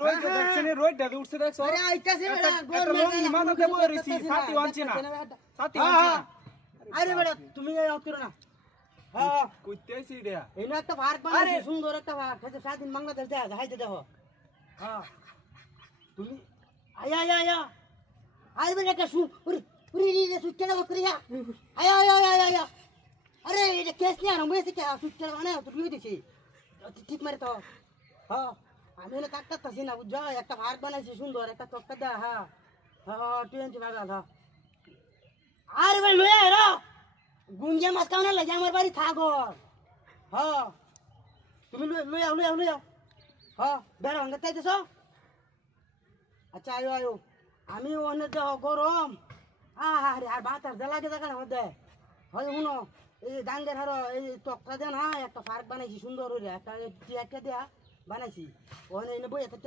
রোই তো দেখছেন রোইটা উঠছে দেখছো আরে আইতাছে বেটা একটা লোক মাথা দেবো রেছি সাথী আনছি না সাথী আনছি না আরে বেটা তুমি এই অত করো না হ্যাঁ কইতেছি রে এনে একটা পার্ক বানাইছি সুন্দর একটা পার্ক আছে স্বাধীন বাংলাদেশ দেখা যাইতে দেখো হ্যাঁ তুমি আয়া আয়া আয়া আই বেটা একটা সু উরি উরি রে সুটকে না করিয়া আয়া আয়া আয়া আয়া আরে এটা কেস নিয়ে আনো মেসে কে সুটকে মানে তো দিয়ে দিছি ঠিক মারে তো হ্যাঁ আমি না কাটতাছি না বুঝছো একটা পার্ক বানাইছি সুন্দর একটা চক্কা দা হ্যাঁ হ্যাঁ 20 টাকা দাও আরে বেটা লয়ে আয় রে গুঞ্জে মাছ কাউনা লাগে আমার বাড়ি থাকো হ্যাঁ তুমি লই আও হ্যাঁ বেড়া ভাঙতে চাইতেছ আচ্ছা আয়ো আয়ো আমি ওখানে দেহ গরম আরে আর বাতাস দে লাগে দেখার মধ্যে হয় শুনো এই ডাঙ্গের হারো এই টকটা দেন হ্যাঁ একটা পার্ক বানাইছি সুন্দর একটা দেয়া বানাইছি ওখানে এনে বই একটা